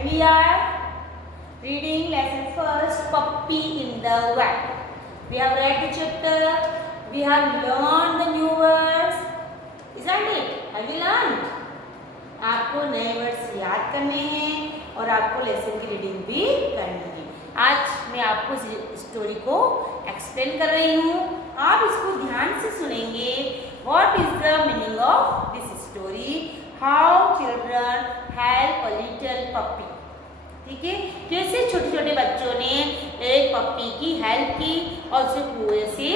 and we are reading lesson first, Puppy in the Vat. We have read the chapter, we have learned the new words, isn't it? Have you learned? आपको नए words याद करने हैं और आपको lesson की reading भी करनी है। आज मैं आपको स्टोरी को एक्सप्लेन कर रही हूँ, आप इसको ध्यान से सुनेंगे। What is the meaning of this story? How children help a little puppy. ठीक है, कैसे छोटे छोटे बच्चों ने एक पप्पी की हेल्प की और उसे कुएं से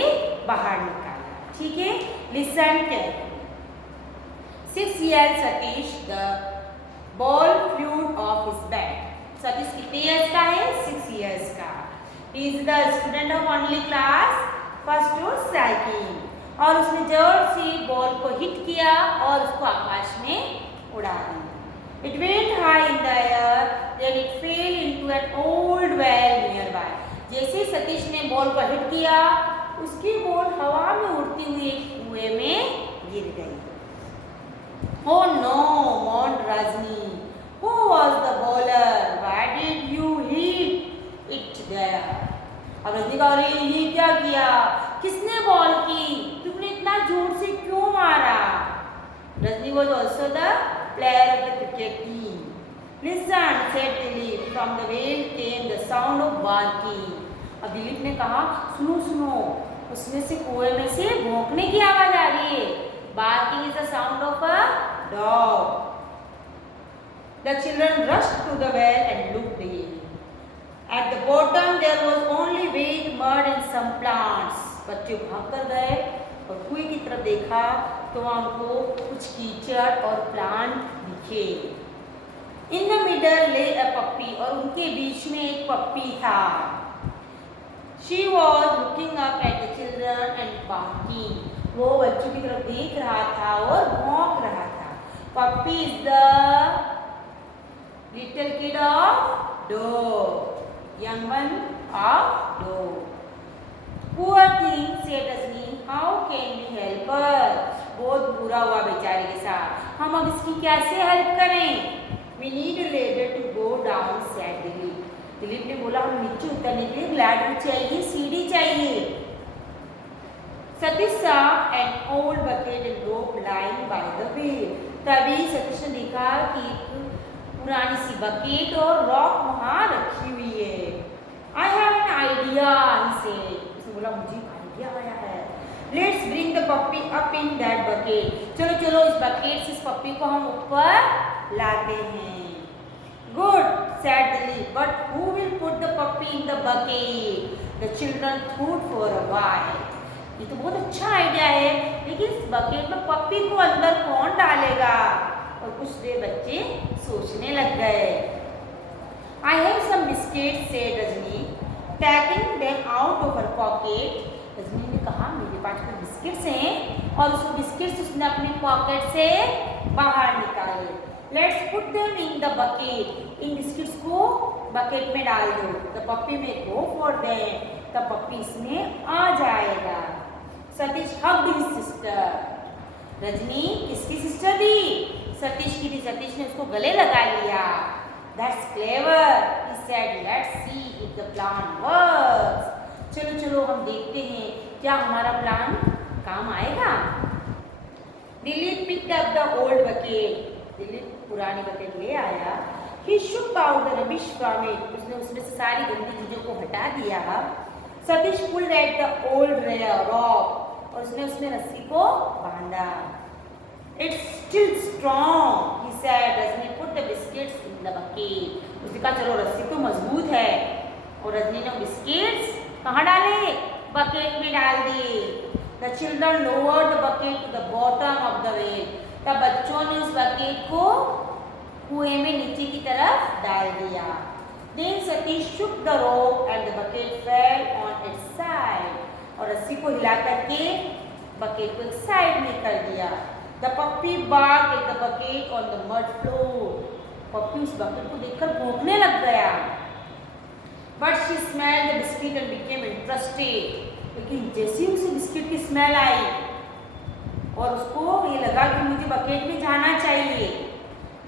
बाहर निकाला। ठीक है, listen carefully. 6-year Satish, the ball flew off his bed. Satish कितने years का है? 6 years का। He is the student of only class first to striking. और उसने जोर से बॉल को हिट किया और उसको आकाश में उड़ा दिया। It went high in the air, then it fell into an old well nearby. जैसे ही सतीश ने बॉल को हिट किया, उसकी बॉल हवा में उड़ती हुई एक कुएं में गिर गई। Oh no, mourned Rajni. Who was the bowler? Why did you hit it there? अब रजनी कह रही है, ये क्या किया? किसने बॉल की? तुमने इतना जोर से क्यों मारा? Rajni was also the player of the cricket team. Listen, said Dilip. From the well came the sound of barking. अब दिलीप ने कहा, सुनो सुनो, उसमें से कुएं में से भौंकने की आवाज आ रही है। Barking is the sound of a dog. The children rushed to the well and looked in. At the bottom there was only wet mud and some plants. बच्चे भाग कर गए और कुएं की तरफ देखा तो वहाँ उनको कुछ कीचड़ और प्लांट दिखे। In the middle lay a puppy और उनके बीच में एक पप्पी था। She was looking up at the children and barking. वो बच्चों की तरफ देख रहा था और भौंक रहा था। Puppy is the little kid of dog, young one of dog. Poor thing, said Rajni. How can we help her? बहुत बुरा हुआ बेचारे के साथ। हम अब इसकी कैसे हेल्प करें? We need a ladder to go down, said Dilip. Dilip ने बोला, हम नीचे उतरने के लिए लैडर चाहिए, सीढ़ी चाहिए। Satish saw an old bucket and rope lying by the well. तभी सतीश ने देखा कि पुरानी सी बकेट और रॉक वहाँ रखी हुई है। I have an idea, he said. उसने बोला, मुझे आइडिया आया है। Let's bring the puppy up in that bucket. चलो चलो इस बकेट से इस पप्पी को हम ऊपर लाते हैं। Good, said Dilip. But who will put the puppy in the bucket? The children thought for a while. ये तो बहुत अच्छा आइडिया है, लेकिन इस बकेट में पप्पी को अंदर कौन डालेगा? और कुछ देर बच्चे सोचने लग गए। I have some biscuits, said Rajni, taking them out of her pocket. Rajni ने कहा, मेरे पास कुछ बिस्किट्स हैं और उसको बिस्किट्स उसने अपनी पॉकेट से बाहर निकाले। Let's put them in the bucket. In biscuits को बकेट में डाल दो। The puppy may go for them. तब पप्पी इसमें आ जाएगा। Satish hugged his sister. Rajni किसकी सिस्टर थी? सतीश की थी। सतीश ने उसको गले लगा लिया। That's clever, he said. Let's see if the plan works. चलो चलो हम देखते हैं क्या हमारा प्लान काम आएगा। Dilip picked up the old bucket. Dilip पुरानी बकेट ले आया। He shook out the rubbish from it. उसने उसमें से सारी गंदी चीजों को हटा दिया। Satish pulled at the old rock और उसने उसमें रस्सी को बांधा। It's still strong, he said. Rajni put the biscuits in the bucket. उसने कहा चलो रस्सी तो मजबूत है। और रजनी ने बिस्किट्स कहाँ डाले? बकेट में डाल दिए। The children lowered the bucket to the bottom of the well. तब बच्चों ने उस बकेट को कुएं में नीचे की तरफ डाल दिया। Then Satish shook the rope and the bucket fell on its side. और रस्सी को हिला करके बकेट को एक साइड में कर दिया। The puppy barked at the bucket on the mud floor. पप्पी उस बकेट को देखकर भौंकने लग गया। But she smelled the biscuit and became interested. लेकिन जैसे उसे बिस्किट की स्मेल आई और उसको ये लगा कि मुझे बकेट में जाना चाहिए।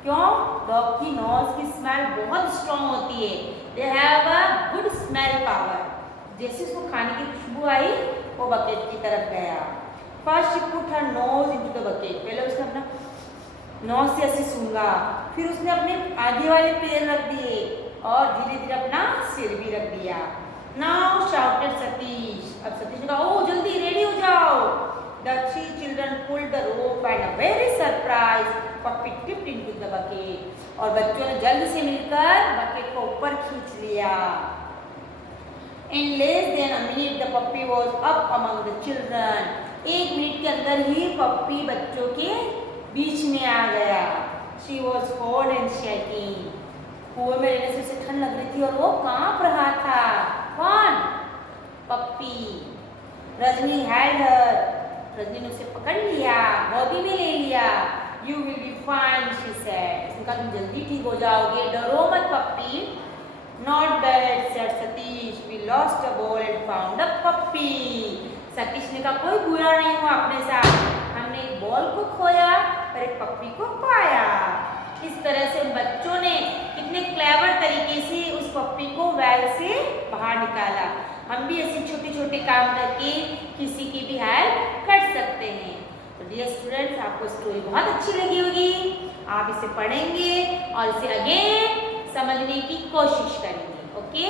क्यों? डॉग की नोज की स्मेल बहुत स्ट्रॉन्ग होती है। They have a good smell power. जैसे उसको खाने की खुशबू आई वो बकेट की तरफ गया। First she put her nose into the bucket. पहले उसने अपना नोज से ऐसे सूंघा, फिर उसने अपने आगे वाले पैर रख दिए और धीरे धीरे अपना सिर भी रख दिया। Now shouted Satish. अब सतीश ने कहा, ओ जल्दी रेडी हो जाओ। The three children pulled the rope and a very surprised puppy tipped into the bucket. और बच्चों ने जल्द से मिलकर बकेट को ऊपर खींच लिया। In less than a minute the puppy was up among the children. 1 minute के अंदर ही पप्पी बच्चों के बीच में आ गया। She was cold and shaking. कुएं में रहने से उसे ठंड लग रही थी और वो कांप रहा था। कौन? पप्पी। Rajni held her. रजनी ने उसे पकड़ लिया, गोदी में ले लिया। You will be fine, she said. उसने कहा तुम जल्दी ठीक हो जाओगे, डरो मत पप्पी। Not bad, said Satish. We lost a ball and found a puppy. Satish ने कहा कोई बुरा नहीं हुआ अपने साथ, हमने एक बॉल को खोया और एक पप्पी को पाया। इस तरह से बच्चों ने कितने क्लेवर तरीके से उस पप्पी को वेल से बाहर निकाला। हम भी ऐसे छोटे छोटे काम करके किसी की भी हेल्प कर सकते हैं। तो डियर स्टूडेंट्स, आपको स्टोरी बहुत अच्छी लगी होगी। आप इसे पढ़ेंगे और इसे अगेन समझने की कोशिश करेंगे। ओके।